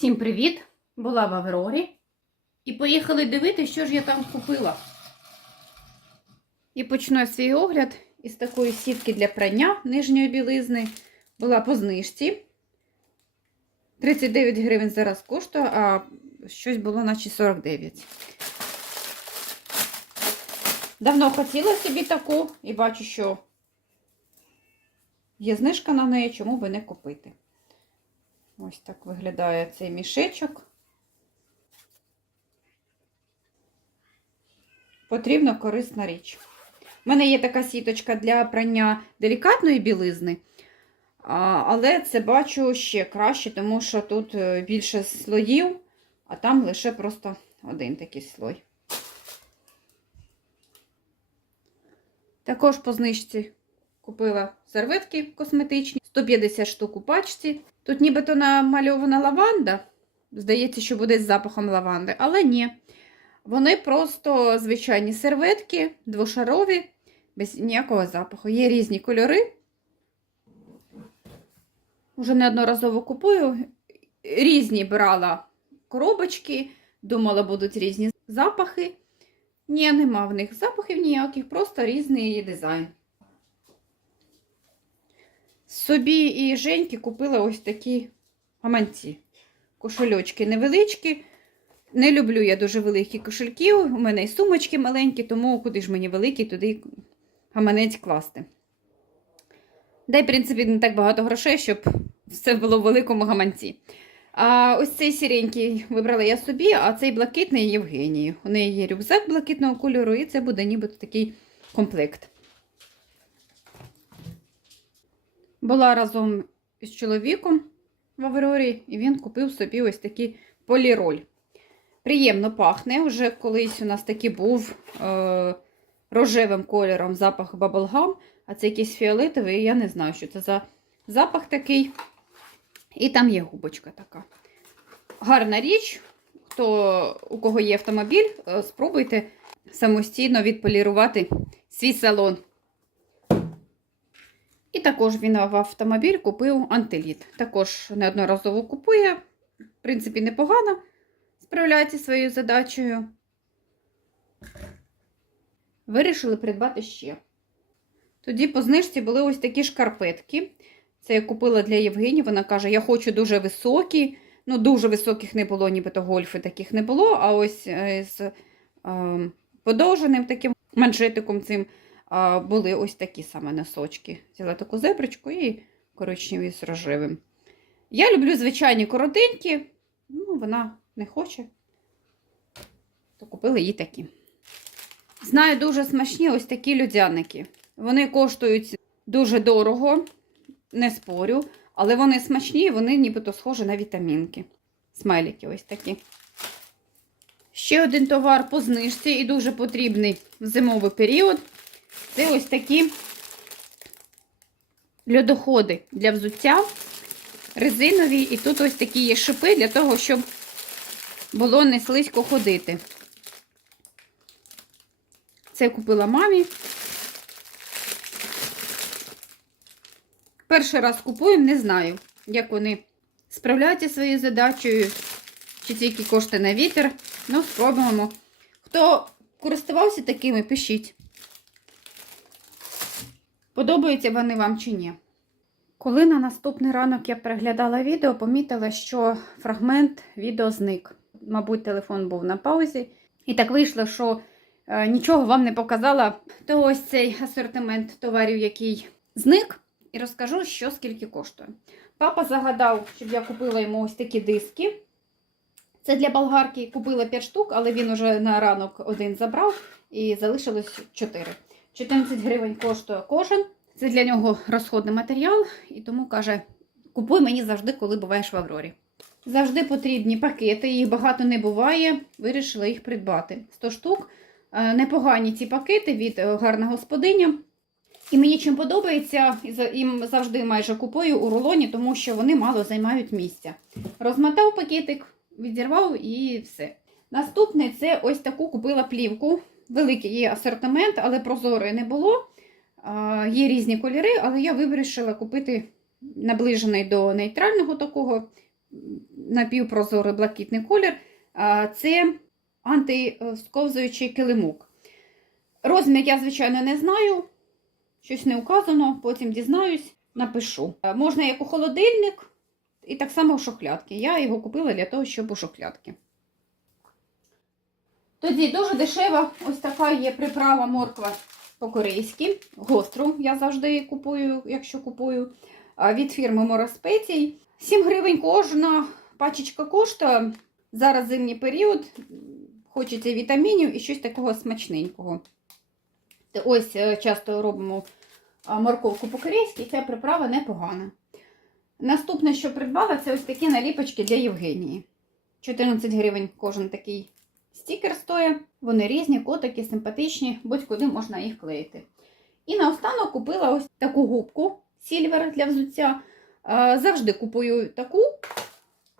Всім привіт! Була в Аврорі. І поїхали дивитися, що ж я там купила. І почну свій огляд із такої сітки для прання нижньої білизни. Була по знижці. 39 гривень зараз коштує, а щось було наче 49. Давно хотіла собі таку і бачу, що є знижка на неї, чому би не купити. Ось так виглядає цей мішечок. Потрібна корисна річ. У мене є така сіточка для прання делікатної білизни, але це бачу ще краще, тому що тут е, більше слоїв, а там лише просто один такий слой. Також по знижці купила серветки косметичні, 150 штук у пачці. Тут нібито намальована лаванда. Здається, що буде з запахом лаванди, але ні. Вони просто звичайні серветки, двошарові, без ніякого запаху. Є різні кольори. Уже неодноразово купую. Різні брала коробочки, думала, будуть різні запахи. Ні, нема в них запахів ніяких, просто різний дизайн. Собі і Женьки купила ось такі гаманці. Кошельочки невеличкі. Не люблю я дуже великі кошельки. У мене і сумочки маленькі, тому куди ж мені великий, туди гаманець класти. Дай, в принципі, не так багато грошей, щоб все було в великому гаманці. А ось цей сіренький вибрала я собі, а цей блакитний Євгенії. У неї є рюкзак блакитного кольору, і це буде нібито такий комплект. Була разом із чоловіком в Аврорі, і він купив собі ось такий поліроль. Приємно пахне. Вже колись у нас такий був е, рожевим кольором запах баблгам, а це якийсь фіолетовий, я не знаю, що це за запах такий. І там є губочка така. Гарна річ. Хто, у кого є автомобіль, е, спробуйте самостійно відполірувати свій салон. І також він в автомобіль купив антиліт. Також неодноразово купує. В принципі, непогано справляється своєю задачею. Вирішили придбати ще. Тоді по знижці були ось такі шкарпетки. Це я купила для Євгенії. Вона каже, я хочу дуже високі. Ну, дуже високих не було, нібито гольфи таких не було. А ось е, з е, подовженим таким манжетиком цим були ось такі саме носочки. Взяла таку зеброчку і коричневі з рожевим. Я люблю звичайні коротенькі, ну, вона не хоче, то купили їй такі. Знаю, дуже смачні ось такі людяники. Вони коштують дуже дорого, не спорю, але вони смачні, вони нібито схожі на вітамінки. Смайлики ось такі. Ще один товар по знижці і дуже потрібний в зимовий період. Це ось такі льодоходи для взуття, резинові. І тут ось такі є шипи для того, щоб було не слизько ходити. Це купила мамі. Перший раз купуємо, не знаю, як вони справляються своєю задачею, чи тільки кошти на вітер. Ну, спробуємо. Хто користувався такими, пишіть. Подобаються вони вам чи ні. Коли на наступний ранок я переглядала відео, помітила, що фрагмент відео зник. Мабуть, телефон був на паузі. І так вийшло, що е, нічого вам не показала. То ось цей асортимент товарів, який зник, і розкажу, що скільки коштує. Папа загадав, щоб я купила йому ось такі диски. Це для болгарки купила 5 штук, але він уже на ранок один забрав і залишилось 4. 14 гривень коштує кожен. Це для нього розходний матеріал, і тому каже: купуй мені завжди, коли буваєш в Аврорі. Завжди потрібні пакети, їх багато не буває. Вирішила їх придбати. 100 штук. Е, Непогані ці пакети від е, гарна господиня. І мені чим подобається, їм завжди майже купую у рулоні, тому що вони мало займають місця. Розмотав пакетик, відірвав і все. Наступне це ось таку купила плівку. Великий є асортимент, але прозорої не було. Є різні кольори, але я вирішила купити наближений до нейтрального такого напівпрозорий блакитний колір. Це антисковзуючий килимок. Розмір я, звичайно, не знаю. Щось не указано, потім дізнаюсь, напишу. Можна як у холодильник, і так само в шухлядки. Я його купила для того, щоб у шухлядки. Тоді дуже дешева ось така є приправа морква по-корейськи. Гостру я завжди купую, якщо купую. Від фірми Мороспецій. 7 гривень кожна пачечка коштує. Зараз зимній період. Хочеться вітамінів і щось такого смачненького. Ось е, часто робимо морковку по-корейськи, ця приправа непогана. Наступне, що придбала, це ось такі наліпочки для Євгенії. 14 гривень кожен такий стікер стоїть. Вони різні, котики, симпатичні, будь-куди можна їх клеїти. І наостанок купила ось таку губку сільвер для взуття. Е, Завжди купую таку,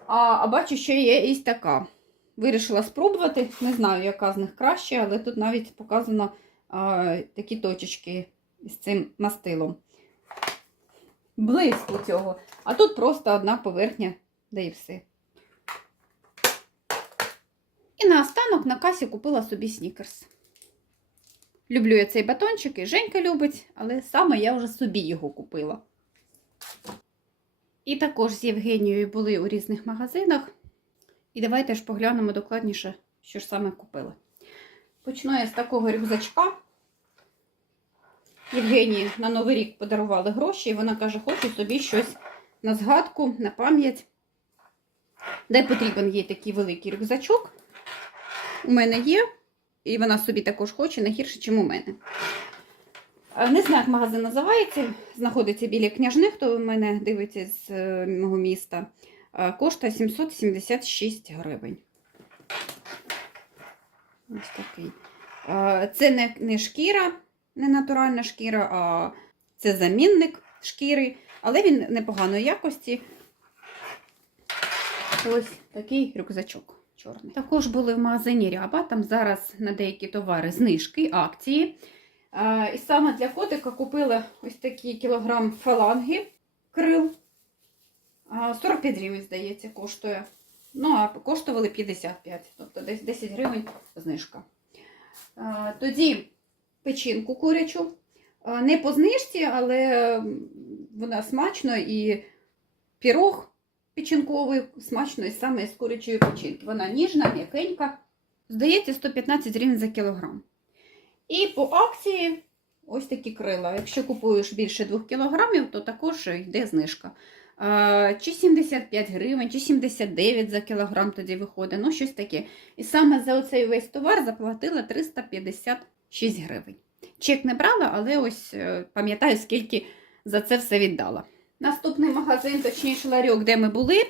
а, бачу, що є ось така. Вирішила спробувати. Не знаю, яка з них краще, але тут навіть показано а, такі точечки з цим мастилом. Близько цього. А тут просто одна поверхня, да і все. І наостанок на касі купила собі снікерс. Люблю я цей батончик, і Женька любить, але саме я вже собі його купила. І також з Євгенією були у різних магазинах. І давайте ж поглянемо докладніше, що ж саме купила. Почну я з такого рюкзачка. Євгенії на Новий рік подарували гроші, і вона каже, хочу собі щось на згадку, на пам'ять. Де потрібен є такий великий рюкзачок. У мене є, і вона собі також хоче, не гірше, ніж у мене. Не знаю, як магазин називається. Знаходиться біля княжни, хто мене дивиться з е, мого міста. Коштує 776 гривень. Ось такий. Це не, не шкіра, не натуральна шкіра, а це замінник шкіри, але він непоганої якості. Ось такий рюкзачок чорний. Також були в магазині Ряба, там зараз на деякі товари знижки, акції. І саме для котика купила ось такий кілограм фаланги крил. А, 45 гривень, здається, коштує. Ну, а коштували 55, тобто десь 10 гривень знижка. Тоді печінку курячу. Не по знижці, але вона смачно і пірог печінковий смачно і саме з курячої печінки. Вона ніжна, м'якенька. Здається, 115 гривень за кілограм. І по акції ось такі крила. Якщо купуєш більше 2 кілограмів, то також йде знижка. Чи 75 гривень, чи 79 за кілограм тоді виходить, ну щось таке. І саме за оцей весь товар заплатила 356 гривень. Чек не брала, але ось е, пам'ятаю, скільки за це все віддала. Наступний магазин, точніше ларьок, де ми були,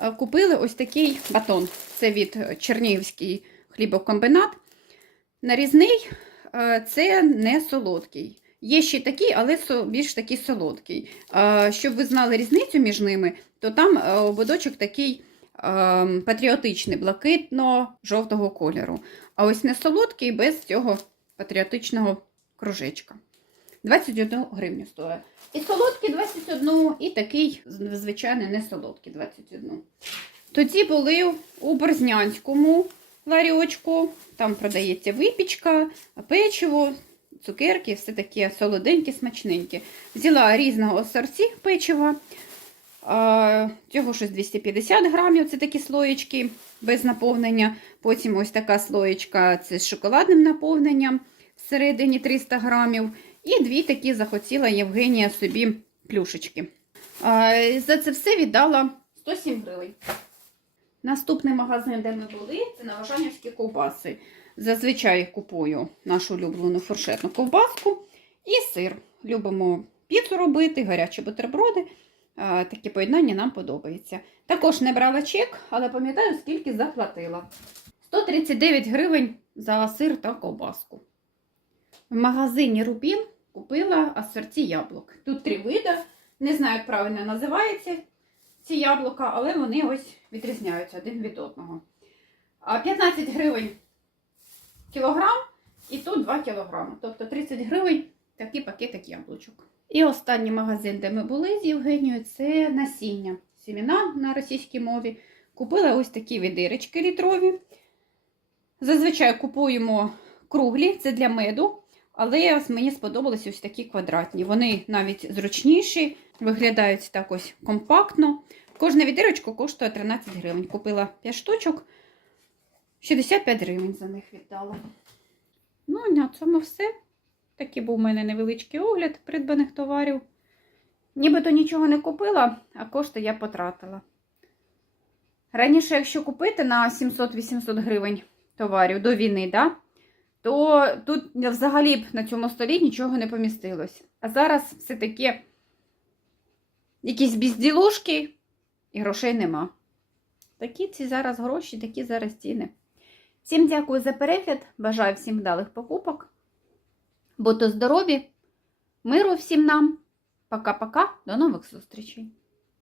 е, купили ось такий батон. Це від Чернігівський хлібокомбінат. Нарізний е, це не солодкий. Є ще такий, але більш такий солодкий. Е, Щоб ви знали різницю між ними, то там е, ободочок такий е, патріотичний, блакитно-жовтого кольору. А ось не солодкий без цього патріотичного кружечка. 21 гривню стоїть. І солодкий 21, і такий, звичайний, не солодкий 21. Тоді були у Борзнянському ларьочку. Там продається випічка, печиво, цукерки, все таке солоденьке, смачненьке. Взяла різного сорті печива. Цього щось 250 грамів, це такі слоєчки без наповнення. Потім ось така слоєчка це з шоколадним наповненням всередині 300 грамів. І дві такі захотіла Євгенія собі плюшечки. За це все віддала 107 гривень. Наступний магазин, де ми були, це Новожанівські ковбаси. Зазвичай купую нашу улюблену фуршетну ковбаску і сир. Любимо піцу робити, гарячі бутерброди. А, Таке поєднання нам подобається. Також не брала чек, але пам'ятаю, скільки заплатила. 139 гривень за сир та ковбаску. В магазині Рубін купила асорті яблук. Тут три види. Не знаю, як правильно називається ці яблука, але вони ось відрізняються один від одного. 15 гривень кілограм і тут 2 кілограми. Тобто 30 гривень такий пакетик яблучок. І останній магазин, де ми були з Євгенією, це насіння. сімена на російській мові. Купила ось такі відирочки літрові. Зазвичай купуємо круглі, це для меду. Але мені сподобались ось такі квадратні. Вони навіть зручніші, виглядають так ось компактно. Кожна відирочка коштує 13 гривень. Купила 5 штучок, 65 гривень за них віддала. Ну, на цьому все. Такий був у мене невеличкий огляд придбаних товарів. Нібито нічого не купила, а кошти я потратила. Раніше, якщо купити на 700-800 гривень товарів до війни, да, то тут взагалі б на цьому столі нічого не помістилось. А зараз все таки якісь безділушки і грошей нема. Такі ці зараз гроші, такі зараз ціни. Всім дякую за перегляд. Бажаю всім вдалих покупок. Будьте здорові, миру всім нам. Пока-пока, до нових зустрічей!